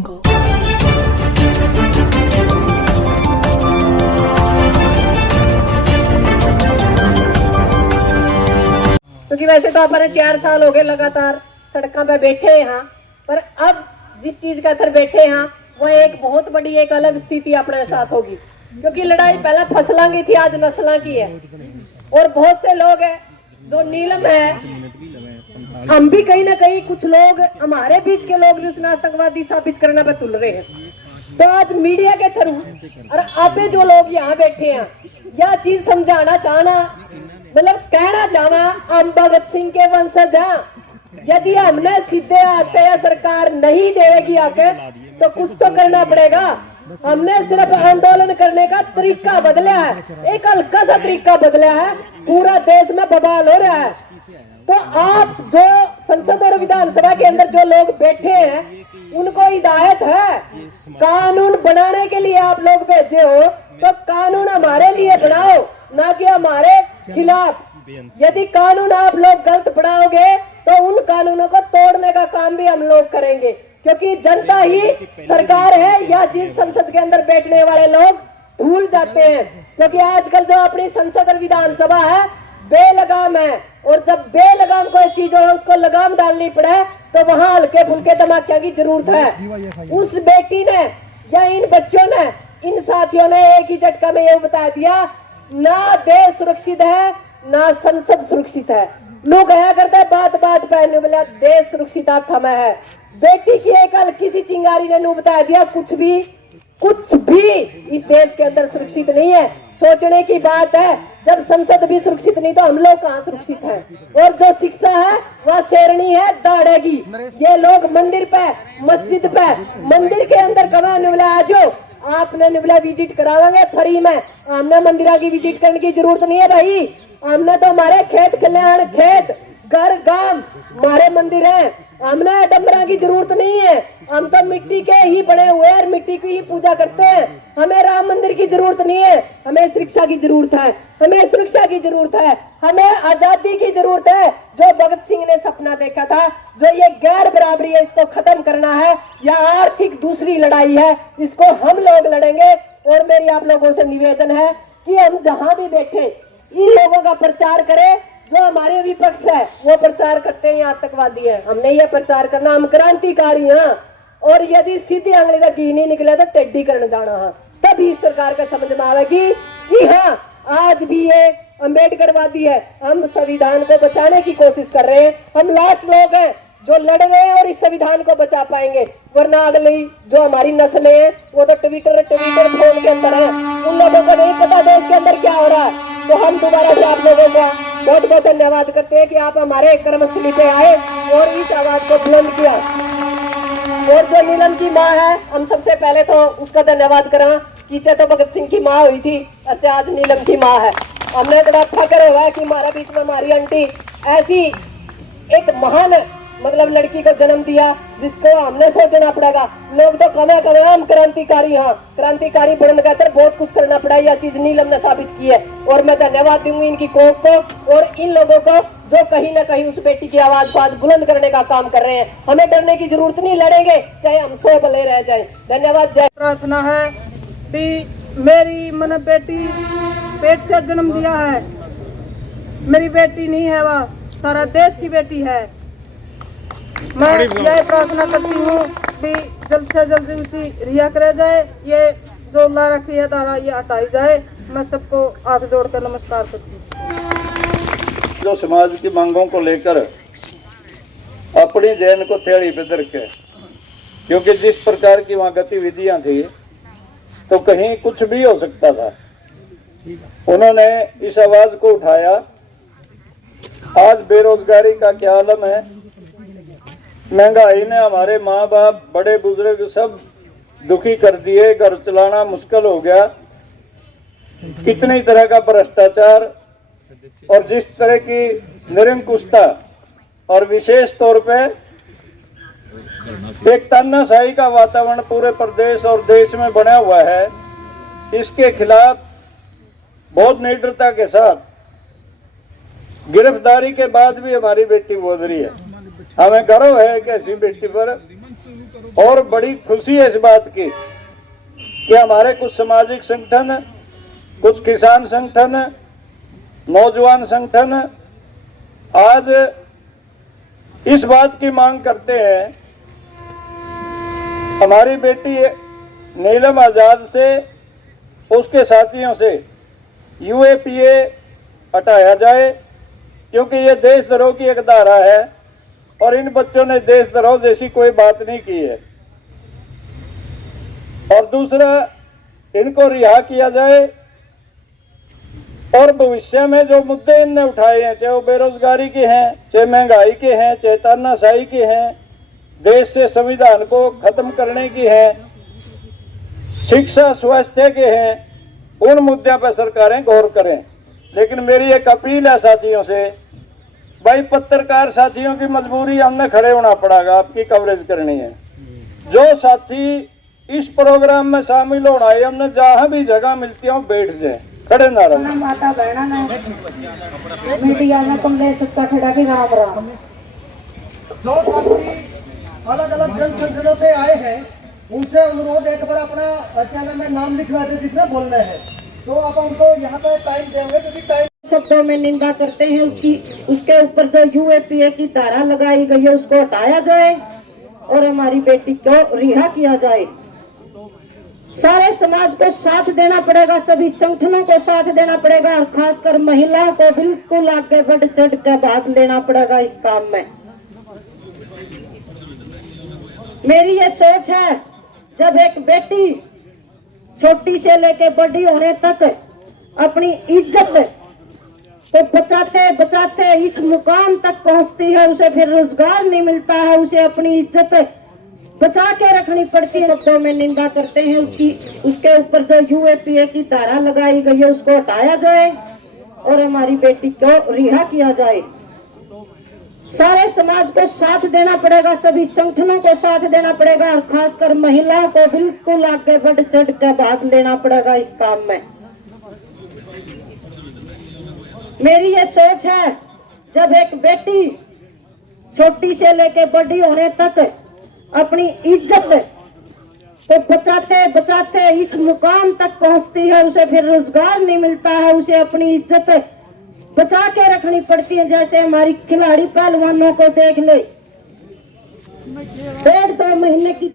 क्योंकि वैसे तो हमारे 4 साल हो गए लगातार सड़कों पे बैठे यहाँ, पर अब जिस चीज का असर बैठे यहाँ वह एक बहुत बड़ी एक अलग स्थिति अपने साथ होगी। क्योंकि लड़ाई पहले फसलों की थी, आज नस्लों की है। और बहुत से लोग हैं जो नीलम है, हम भी कहीं ना कहीं कुछ लोग, हमारे बीच के लोग भी उसने आतंकवादी साबित करने पर तुल रहे हैं। तो आज मीडिया के थ्रू और आप जो लोग यहाँ बैठे हैं यह चीज समझाना चाहना, मतलब कहना चाहना, हम भगत सिंह के वंशज हैं। यदि हमने सीधे आके या सरकार नहीं देगी आके तो कुछ तो करना पड़ेगा। हमने सिर्फ आंदोलन करने का तरीका बदला है, एक हल्का सा तरीका बदला है, पूरा देश में बवाल हो रहा है। तो आप जो संसद और विधानसभा के अंदर जो लोग बैठे हैं उनको हिदायत है, कानून बनाने के लिए आप लोग भेजे हो तो कानून हमारे लिए बनाओ, ना कि हमारे खिलाफ। यदि कानून आप लोग गलत बनाओगे तो उन कानूनों को तोड़ने का काम भी हम लोग करेंगे, क्योंकि जनता ही सरकार है। यह चीज संसद के अंदर बैठने वाले लोग भूल जाते हैं, क्योंकि आजकल जो अपनी संसद और विधानसभा है बेलगाम है, और जब बेलगाम कोई चीज हो उसको लगाम डालनी पड़े तो वहां हल्के फुल्के धमाकिया की जरूरत है। उस बेटी ने या इन बच्चों ने, इन साथियों ने एक ही झटका में ये बता दिया, ना देश सुरक्षित है ना संसद सुरक्षित है। लोग कहा करते बात बात पहले बोला देश सुरक्षित हाथ में है। बेटी की एक हल्की सी चिंगारी ने नू बता दिया कुछ भी इस देश के अंदर सुरक्षित नहीं है। सोचने की बात है, जब संसद भी सुरक्षित नहीं तो हम लोग कहाँ सुरक्षित हैं। और जो शिक्षा है वह शेरनी है, दौड़ेगी। ये लोग मंदिर पे, मस्जिद पे, मंदिर के अंदर कमा निवला आजो आपने निवला विजिट करावांगे फ्री में। हमने मंदिरा की विजिट करने की जरूरत नहीं है भाई, हमने तो हमारे खेत खलिहान, खेत घर गांव हमारे मंदिर है, हमने डमरा की जरूरत नहीं है। हम तो मिट्टी के ही बने हुए हैं, मिट्टी की ही पूजा करते हैं। हमें राम मंदिर की जरूरत नहीं है, हमें शिक्षा की जरूरत है, हमें सुरक्षा की जरूरत है, हमें आजादी की जरूरत है। जो भगत सिंह ने सपना देखा था, जो ये गैर बराबरी है इसको खत्म करना है, या आर्थिक दूसरी लड़ाई है, इसको हम लोग लड़ेंगे। और मेरी आप लोगों से निवेदन है कि हम जहां भी बैठे इन लोगों का प्रचार करें। जो हमारे विपक्ष है वो प्रचार करते हैं आतंकवादी है, हमने ये प्रचार करना, हम क्रांतिकारी हैं। और यदि सीधी आंगली का घी नहीं निकले तो टेढ़ी करने जाना है, तभी सरकार का समझ में आएगी कि हाँ आज भी ये अम्बेडकरवादी है। हम संविधान को बचाने की कोशिश कर रहे हैं, हम लास्ट लोग हैं जो लड़ रहे हैं और इस संविधान को बचा पाएंगे। वरना अगली जो हमारी नस्लें हैं वो तो ट्विटर फोन के अंदर है, उन लोगों को नहीं पता देश के अंदर क्या हो रहा है। तो हम दोबारा से आप लोगों का बहुत बहुत धन्यवाद करते हैं कि आप हमारे कर्मस्थली पे आए और इस आवाज को बुलंद किया। और जो नीलम की माँ है, हम सबसे पहले तो उसका धन्यवाद करें। पीछे तो भगत सिंह की माँ हुई थी, अच्छा आज नीलम की माँ है। हमने बड़ा फक्र हुआ है कि हमारा बीच में हमारी आंटी ऐसी एक महान मतलब लड़की को जन्म दिया जिसको हमने सोचना पड़ेगा। लोग तो कमे हम क्रांतिकारी, हाँ क्रांतिकारी बनने का बहुत कुछ करना पड़ा, यह चीज नीलम ने साबित की है। और मैं धन्यवाद दूंगी इनकी कौम को और इन लोगों को जो कहीं ना कहीं उस बेटी की आवाज बुलंद करने का काम कर रहे हैं। हमें डरने की जरूरत नहीं, लड़ेंगे चाहे हम 100 भले रह जाए। धन्यवाद। जय। प्रार्थना है कि मेरी मन बेटी पेट से जन्म दिया है, मेरी बेटी नहीं है, वह सारा देश की बेटी है। मैं यह प्रार्थना करती हूँ कि जल्द से जल्द उसी रिहा करे जाए, ये जो ला रखी है धारा ये हटाई जाए। मैं सबको हाथ जोड़कर नमस्कार करती हूँ। जो समाज की मांगों को लेकर अपनी जैन को थेड़ी पे रखे, क्योंकि जिस प्रकार की वहाँ गतिविधियां थी तो कहीं कुछ भी हो सकता था। उन्होंने इस आवाज को उठाया। आज बेरोजगारी का क्या आलम है, महंगाई ने हमारे माँ बाप बड़े बुजुर्ग सब दुखी कर दिए, घर चलाना मुश्किल हो गया। कितनी तरह का भ्रष्टाचार और जिस तरह की निरंकुशता और विशेष तौर पे एक तानाशाही का वातावरण पूरे प्रदेश और देश में बना हुआ है, इसके खिलाफ बहुत निडरता के साथ गिरफ्तारी के बाद भी हमारी बेटी बोल रही है। हमें गर्व है कि ऐसी बेटी पर और बड़ी खुशी है इस बात की कि हमारे कुछ सामाजिक संगठन, कुछ किसान संगठन, नौजवान संगठन आज इस बात की मांग करते हैं हमारी बेटी नीलम आजाद से, उसके साथियों से यूएपीए हटाया जाए, क्योंकि ये देशद्रोह की एक धारा है और इन बच्चों ने देशद्रोह जैसी कोई बात नहीं की है। और दूसरा, इनको रिहा किया जाए और भविष्य में जो मुद्दे इनने उठाए हैं, चाहे वो बेरोजगारी के हैं, चाहे महंगाई के हैं, चाहे तानाशाही के हैं, देश से संविधान को खत्म करने की है, शिक्षा स्वास्थ्य के हैं, उन मुद्दों पर सरकारें गौर करें। लेकिन मेरी एक अपील है साथियों से, भाई पत्रकार साथियों की मजबूरी, हमने खड़े होना पड़ेगा, आपकी कवरेज करनी है। जो साथी इस प्रोग्राम में शामिल होना है, हमने जहां भी जगह मिलती है बैठ जाए, खड़े ना रहे। माता बहना ने मीडिया में तुम ले सकता खड़ा के राम राम। जो साथी अलग अलग जन संगठनों से आए हैं, उनसे अनुरोध एक बार अपना चैनल में नाम लिखवा दे जिसने बोलना है, तो आप उनको यहाँ पे टाइम देंगे, क्योंकि टाइम शब्दों में निंदा करते हैं उसकी। उसके ऊपर जो यूएपीए की धारा लगाई गई है उसको हटाया जाए और हमारी बेटी को रिहा किया जाए। सारे समाज को साथ देना पड़ेगा, सभी संगठनों को साथ देना पड़ेगा और खासकर महिलाओं को बिल्कुल आगे बढ़ चढ़ कर भाग लेना पड़ेगा इस काम में। मेरी ये सोच है, जब एक बेटी छोटी से लेके बड़ी होने तक अपनी इज्जत तो बचाते बचाते इस मुकाम तक पहुंचती है, उसे फिर रोजगार नहीं मिलता है, उसे अपनी इज्जत बचा के रखनी पड़ती है। शब्दों में निंदा करते हैं उसकी। उसके ऊपर जो यूएपीए की धारा लगाई गई है उसको हटाया जाए और हमारी बेटी को रिहा किया जाए। सारे समाज को साथ देना पड़ेगा, सभी संगठनों को साथ देना पड़ेगा और खासकर महिलाओं को बिल्कुल आगे बढ़ चढ़ कर भाग लेना पड़ेगा इस काम में। मेरी ये सोच है, जब एक बेटी छोटी से लेके बड़ी होने तक अपनी इज्जत तो बचाते बचाते इस मुकाम तक पहुंचती है, उसे फिर रोजगार नहीं मिलता है, उसे अपनी इज्जत बचा के रखनी पड़ती है। जैसे हमारी खिलाड़ी पहलवानों को देख ले, 1.5-2 महीने की